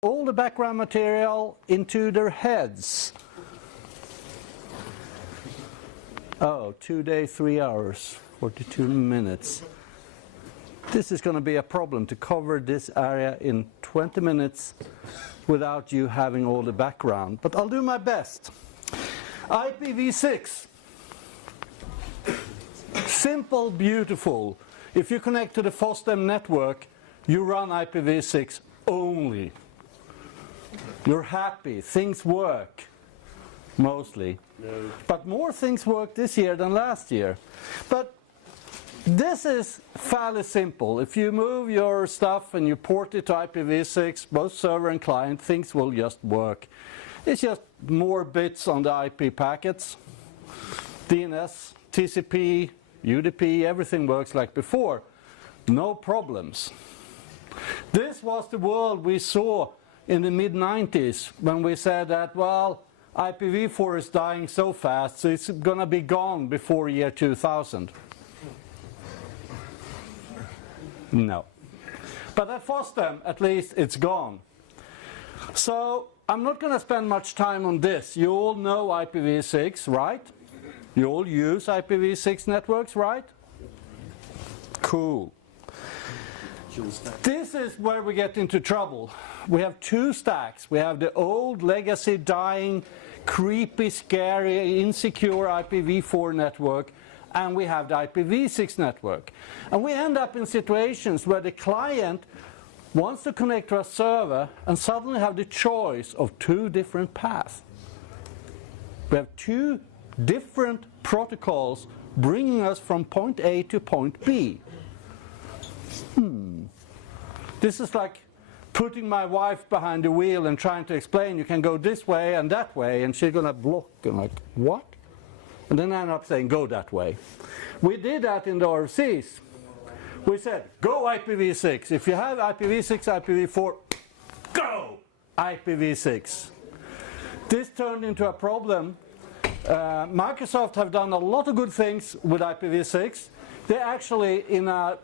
all the background material into their heads. Oh, 2 days, 3 hours, 42 minutes. This is going to be a problem to cover this area in 20 minutes without you having all the background. But I'll do my best. IPv6. Simple, beautiful. If you connect to the FOSDEM network, you run IPv6 only. You're happy, things work, mostly. No. But more things work this year than last year. But this is fairly simple. If you move your stuff and you port it to IPv6, both server and client, things will just work. It's just more bits on the IP packets. DNS, TCP, UDP, everything works like before. No problems. This was the world we saw in the mid-90s when we said that, well, IPv4 is dying so fast, so it's going to be gone before year 2000. No. But at FOSDEM, at least, it's gone. So I'm not going to spend much time on this. You all know IPv6, right? You all use IPv6 networks, right? Cool. This is where we get into trouble. We have two stacks. We have the old legacy dying, creepy, scary, insecure IPv4 network, and we have the IPv6 network. And we end up in situations where the client wants to connect to a server and suddenly have the choice of two different paths. We have two different protocols bringing us from point A to point B. This is like putting my wife behind the wheel and trying to explain you can go this way and that way, and she's going to block and like, what? And then I end up saying go that way. We did that in the RFCs. We said go IPv6. If you have IPv6, IPv4, go IPv6. This turned into a problem. Microsoft have done a lot of good things with IPv6. They actually, in a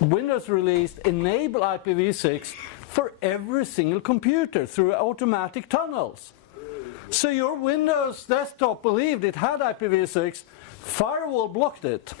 Windows release, enable IPv6 for every single computer through automatic tunnels. So your Windows desktop believed it had IPv6, firewall blocked it.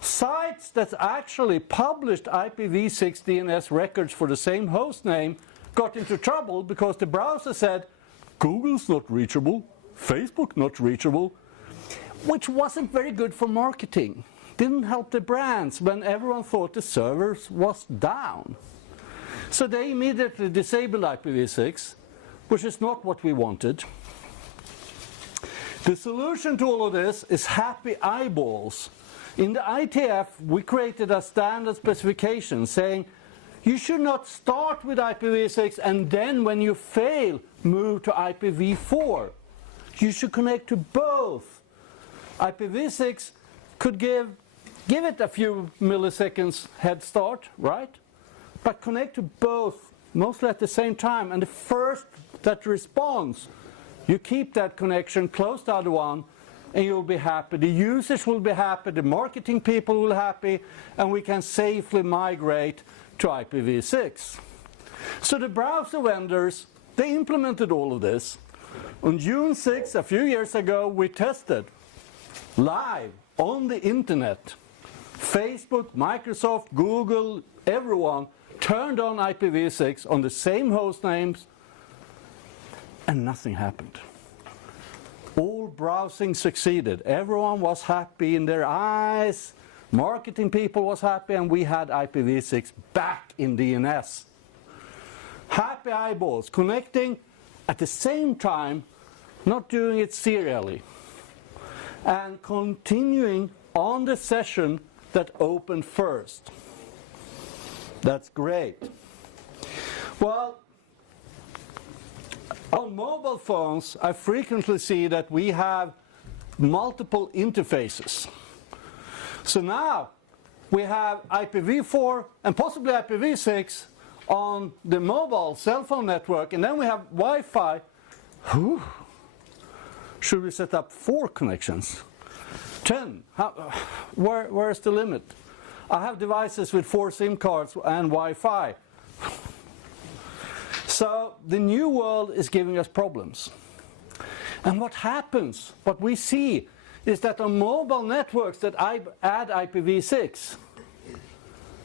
Sites that actually published IPv6 DNS records for the same host name got into trouble because the browser said, Google's not reachable, Facebook not reachable, which wasn't very good for marketing. Didn't help the brands when everyone thought the servers was down. So they immediately disabled IPv6, which is not what we wanted. The solution to all of this is happy eyeballs. In the ITF, we created a standard specification saying you should not start with IPv6 and then when you fail, move to IPv4. You should connect to both. IPv6 could give it a few milliseconds head start, right? But connect to both, mostly at the same time. And the first that responds, you keep that connection, close the other one, and you'll be happy. The users will be happy, the marketing people will be happy, and we can safely migrate to IPv6. So the browser vendors, they implemented all of this. On June 6, a few years ago, we tested live on the internet. Facebook, Microsoft, Google, everyone turned on IPv6 on the same host names, and nothing happened. All browsing succeeded. Everyone was happy in their eyes. Marketing people was happy, and we had IPv6 back in DNS. Happy eyeballs, connecting at the same time, not doing it serially, and continuing on the session that opened first. That's great. Well, on mobile phones, I frequently see that we have multiple interfaces. So now we have IPv4 and possibly IPv6 on the mobile cell phone network, and then we have Wi-Fi. Should we set up 4 connections? 10? Where's the limit? I have devices with 4 SIM cards and Wi-Fi. the new world is giving us problems. And what happens, what we see, is that on mobile networks that add IPv6,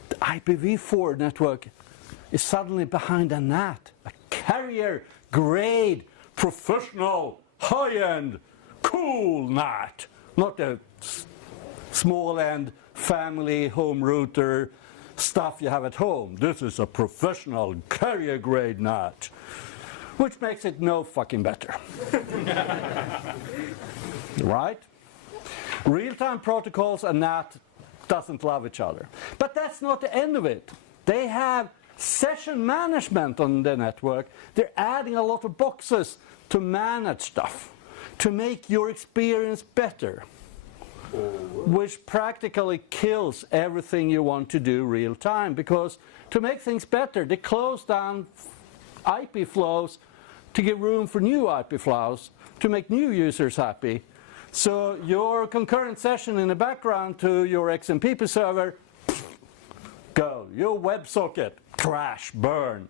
the IPv4 network is suddenly behind a NAT, a carrier-grade, professional, high-end, cool NAT, not a small-end family home router stuff you have at home. This is a professional carrier-grade NAT, which makes it no fucking better. Right? Real-time protocols and NAT doesn't love each other. But that's not the end of it. They have session management on the network. They're adding a lot of boxes to manage stuff, to make your experience better, which practically kills everything you want to do real time, because to make things better, they close down IP flows to give room for new IP flows, to make new users happy. So your concurrent session in the background to your XMPP server, go. Your WebSocket, crash, burn.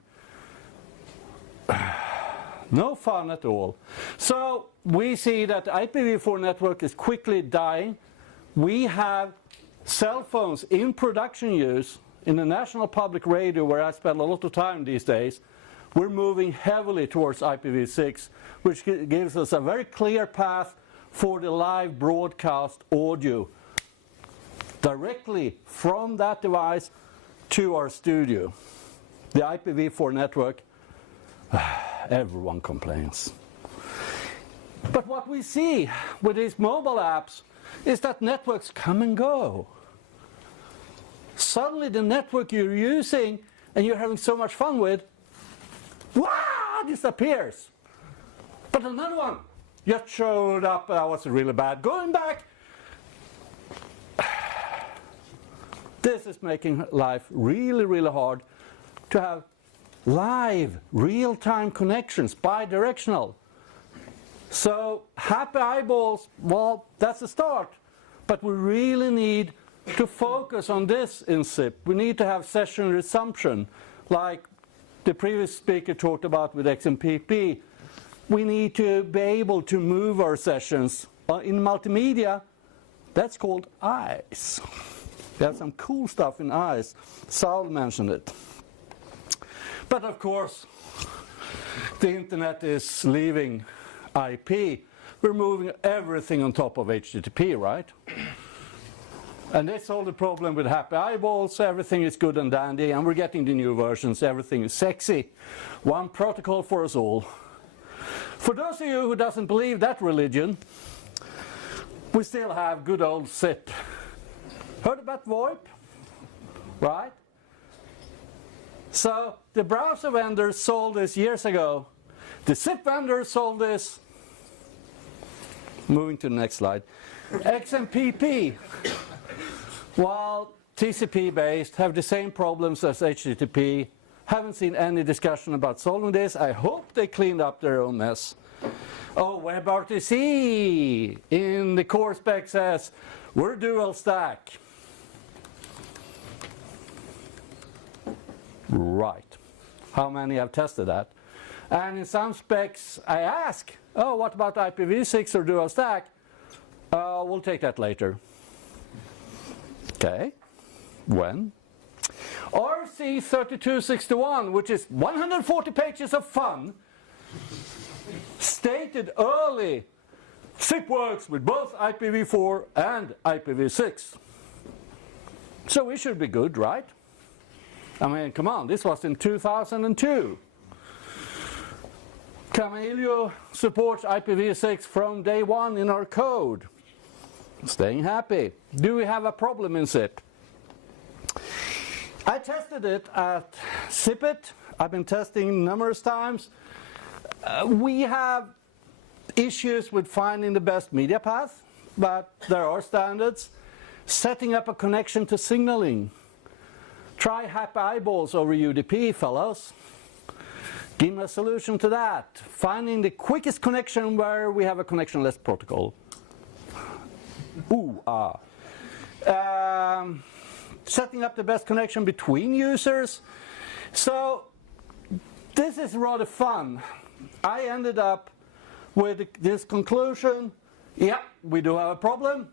No fun at all. So we see that the IPv4 network is quickly dying. We have cell phones in production use in the national public radio, where I spend a lot of time these days. We're moving heavily towards IPv6, which gives us a very clear path for the live broadcast audio directly from that device to our studio. The IPv4 network, everyone complains. But what we see with these mobile apps is that networks come and go. Suddenly the network you're using and you're having so much fun with, disappears. But another one just showed up, and that was really bad. Going back, this is making life really, really hard to have live, real-time connections, bi-directional. So happy eyeballs, well, that's a start. But we really need to focus on this in SIP. We need to have session resumption, like the previous speaker talked about with XMPP. We need to be able to move our sessions. In multimedia, that's called ICE. We have some cool stuff in ICE. Saul mentioned it. But of course, the internet is leaving IP. We're moving everything on top of HTTP, right? And they solved the problem with happy eyeballs. Everything is good and dandy, and we're getting the new versions. Everything is sexy. One protocol for us all. For those of you who doesn't believe that religion, we still have good old SIP. Heard about VoIP? Right? So the browser vendors sold this years ago. The SIP vendors sold this. Moving to the next slide. XMPP, while TCP-based, have the same problems as HTTP. Haven't seen any discussion about solving this. I hope they cleaned up their own mess. Oh, WebRTC in the core spec says we're dual stack. Right. How many have tested that? And in some specs I ask, oh, what about IPv6 or dual stack? We'll take that later. Okay. When? RC3261, which is 140 pages of fun, stated early, SIP works with both IPv4 and IPv6. So we should be good, right? I mean, come on, this was in 2002. Camelio supports IPv6 from day one in our code. Staying happy. Do we have a problem in SIP? I tested it at SIPIT. I've been testing numerous times. We have issues with finding the best media path, but there are standards. Setting up a connection to signaling. Try happy eyeballs over UDP, fellows. Give me a solution to that. Finding the quickest connection where we have a connectionless protocol. Setting up the best connection between users. So This is rather fun. I ended up with this conclusion. Yeah, we do have a problem.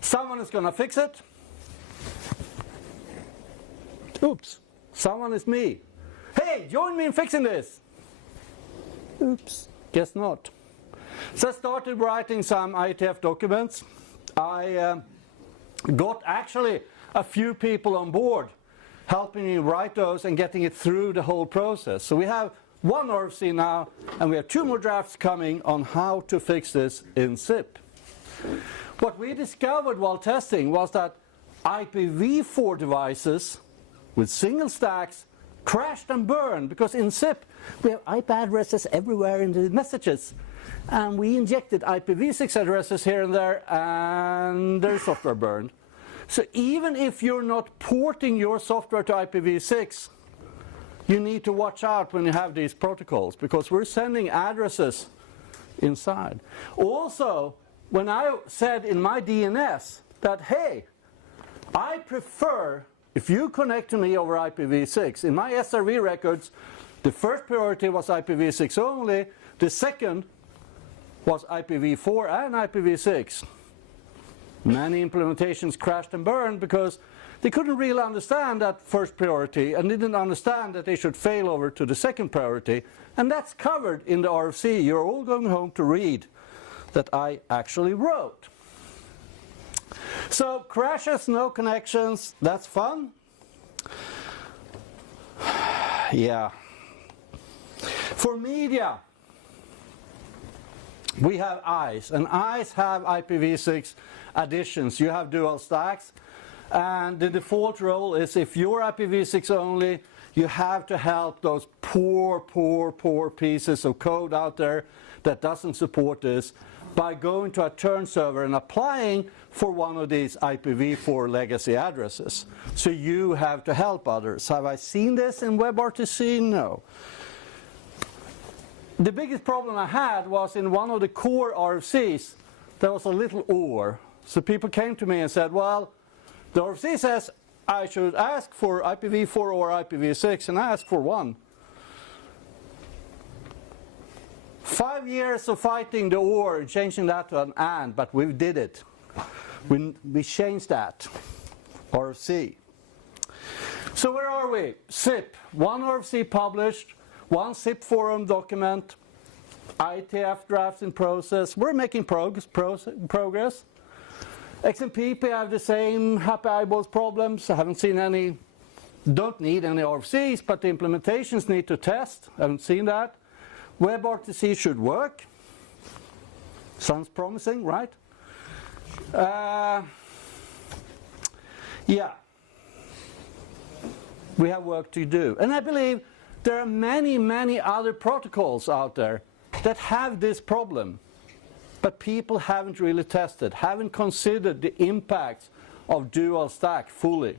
Someone is going to fix it. Oops, someone is me. Hey, join me in fixing this. Oops, guess not. So I started writing some IETF documents. I got actually a few people on board helping me write those and getting it through the whole process. So we have one RFC now, and we have 2 more drafts coming on how to fix this in SIP. What we discovered while testing was that IPv4 devices with single stacks crashed and burned, because in SIP we have IP addresses everywhere in the messages, and we injected IPv6 addresses here and there, and their software burned. So even if you're not porting your software to IPv6, you need to watch out when you have these protocols, because we're sending addresses inside. Also, when I said in my DNS that, hey, I prefer if you connect to me over IPv6, in my SRV records, the first priority was IPv6 only, the second was IPv4 and IPv6. Many implementations crashed and burned because they couldn't really understand that first priority and didn't understand that they should fail over to the second priority. And that's covered in the RFC. You're all going home to read that I actually wrote. So crashes, no connections, that's fun. Yeah. For media, we have ICE, and ICE have IPv6 additions. You have dual stacks, and the default role is if you're IPv6 only, you have to help those poor pieces of code out there that doesn't support this by going to a turn server and applying for one of these IPv4 legacy addresses. So you have to help others. Have I seen this in WebRTC? No. The biggest problem I had was in one of the core RFCs, there was a little OR. So people came to me and said, well, the RFC says I should ask for IPv4 or IPv6, and I asked for one. 5 years of fighting the OR and changing that to an AND, but we did it. We changed that. RFC. So where are we? SIP. One RFC published, one SIP forum document, IETF drafts in process. We're making progress. XMPP have the same happy eyeballs problems. I haven't seen any, don't need any RFCs, but the implementations need to test. I haven't seen that. WebRTC should work. Sounds promising, right? Yeah. We have work to do. And I believe there are many other protocols out there that have this problem. But people haven't really tested, haven't considered the impacts of dual stack fully.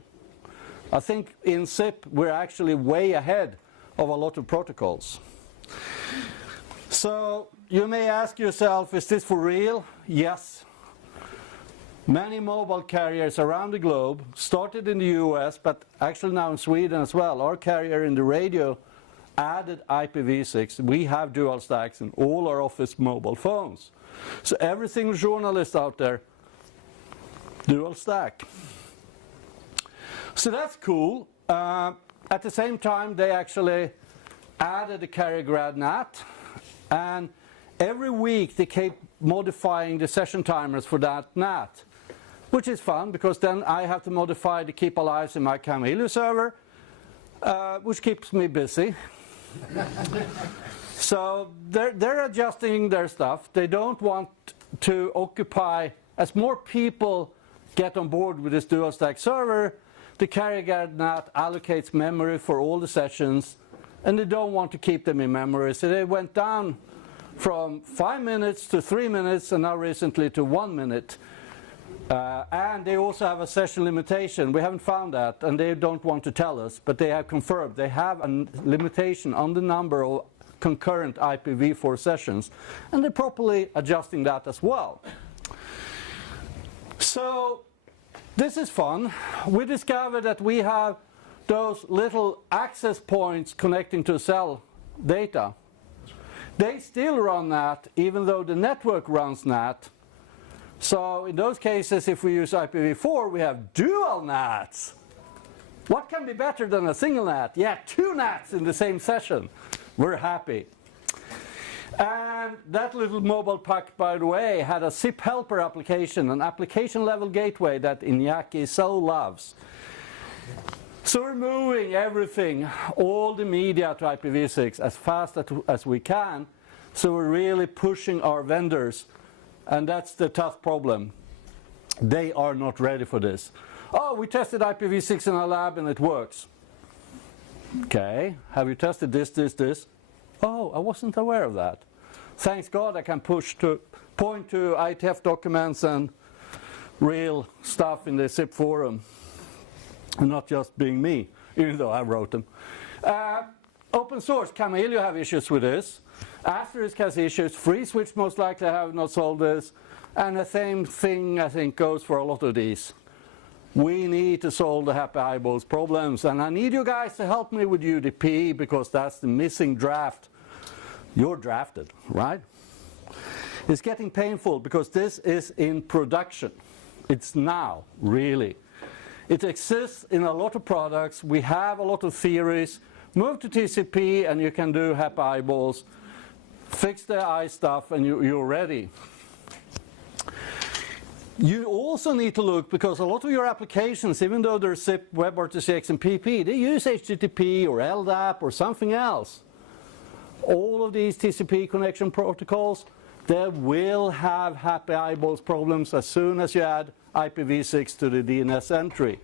I think in SIP we're actually way ahead of a lot of protocols. So you may ask yourself, is this for real? Yes. Many mobile carriers around the globe, started in the US, but actually now in Sweden as well. Our carrier in the radio added IPv6. We have dual stacks in all our office mobile phones. So every single journalist out there, dual stack. So that's cool. At the same time, they actually added a carrier grad NAT, and every week they keep modifying the session timers for that NAT, which is fun because then I have to modify the keep alive in my Camilo server, which keeps me busy. So they're adjusting their stuff. They don't want to occupy, as more people get on board with this dual stack server, the carrier grad NAT allocates memory for all the sessions, and they don't want to keep them in memory. So they went down from 5 minutes to 3 minutes, and now recently to 1 minute. And they also have a session limitation. We haven't found that, and they don't want to tell us, but they have confirmed they have a limitation on the number of concurrent IPv4 sessions, and they're properly adjusting that as well. So this is fun. We discovered that we have those little access points connecting to cell data, they still run NAT even though the network runs NAT. So in those cases, if we use IPv4, we have dual NATs. What can be better than a single NAT? Yeah, 2 NATs in the same session. We're happy. And that little mobile pack, by the way, had a zip helper application, an application level gateway that Iñaki so loves. So we're moving everything, all the media to IPv6 as fast as we can. So we're really pushing our vendors. And that's the tough problem. They are not ready for this. Oh, we tested IPv6 in our lab and it works. Okay, have you tested this? Oh, I wasn't aware of that. Thanks God I can point to ITF documents and real stuff in the zip forum. And not just being me, even though I wrote them. Open source, Camille have issues with this. Asterisk has issues. FreeSwitch most likely have not solved this. And the same thing, I think, goes for a lot of these. We need to solve the happy eyeballs problems. And I need you guys to help me with UDP because that's the missing draft. You're drafted, right? It's getting painful because this is in production. It's now, really. It exists in a lot of products. We have a lot of theories. Move to TCP and you can do happy eyeballs. Fix the eye stuff and you're ready. You also need to look, because a lot of your applications, even though they're zip, WebRTC, XMPP, they use HTTP or LDAP or something else. All of these TCP connection protocols, they will have happy eyeballs problems as soon as you add IPv6 to the DNS entry.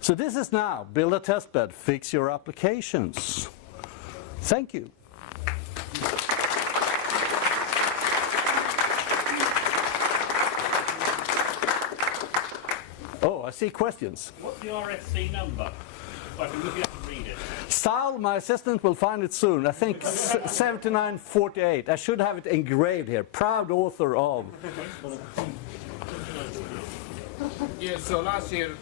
So this is now, build a testbed, fix your applications. Thank you. Oh, I see questions. What's the RFC number? I can look it up and read it. Sal, my assistant, will find it soon. I think 7948. I should have it engraved here. Proud author of. Yeah, so last year,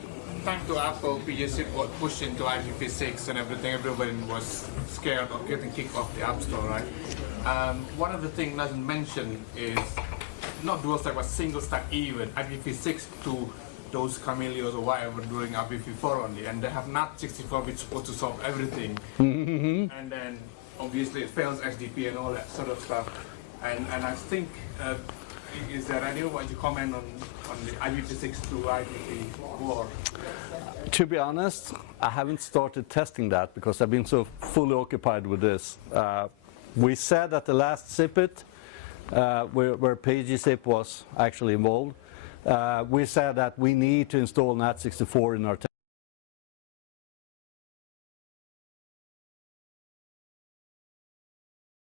thanks to Apple, PGSIP got pushed into IPv6 and everything. Everyone was scared of getting kicked off the App Store, right? One of the things doesn't mention is not dual stack, but single stack even, IPv6 to those camellias or whatever doing IPv4 only, and they have NAT 64 which is supposed to solve everything. And then obviously it fails SDP and all that sort of stuff. And I think, is there anyone want to comment on the IPv6 to IPv4? To be honest, I haven't started testing that because I've been so fully occupied with this. We said at the last ZipIt, where PGZip was actually involved, we said that we need to install NAT64 in our test.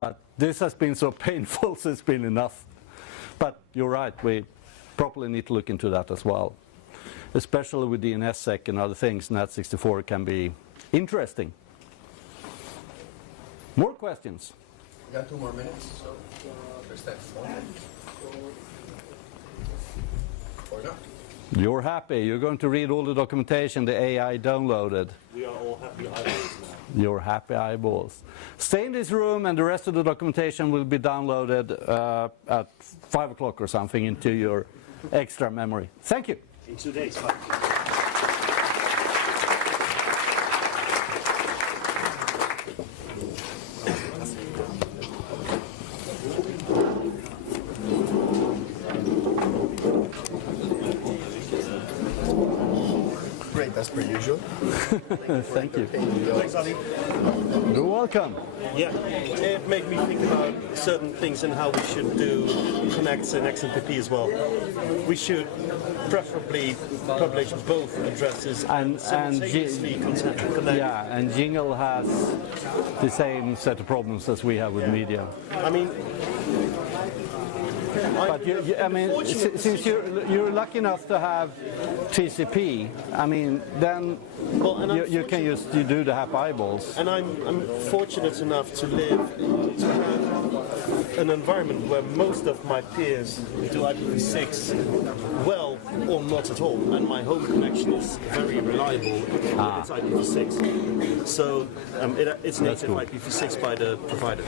But this has been so painful, so it's been enough. But you're right, we probably need to look into that as well. Especially with DNSSEC and other things, NAT64 can be interesting. More questions? We got 2 more minutes, so first time. Or not. You're happy. You're going to read all the documentation the AI downloaded. We are all happy eyeballs now. Your happy eyeballs. Stay in this room and the rest of the documentation will be downloaded at 5 o'clock or something into your extra memory. Thank you. In 2 days, 5 o'clock. Great, as per usual. Thank you. Thanks, Ali. You're welcome. Yeah, it made me think about certain things and how we should do connects and XMPP as well. We should preferably publish both addresses and simultaneously connect. Yeah, and Jingle has the same set of problems as we have with media. I mean, But I mean, since you're lucky enough to have TCP, I mean, then you can just do the HAP eyeballs. And I'm fortunate enough to have an environment where most of my peers do IPv6 well or not at all, and my home connection is very reliable with its IPv6. So it's native IPv6 by the provider.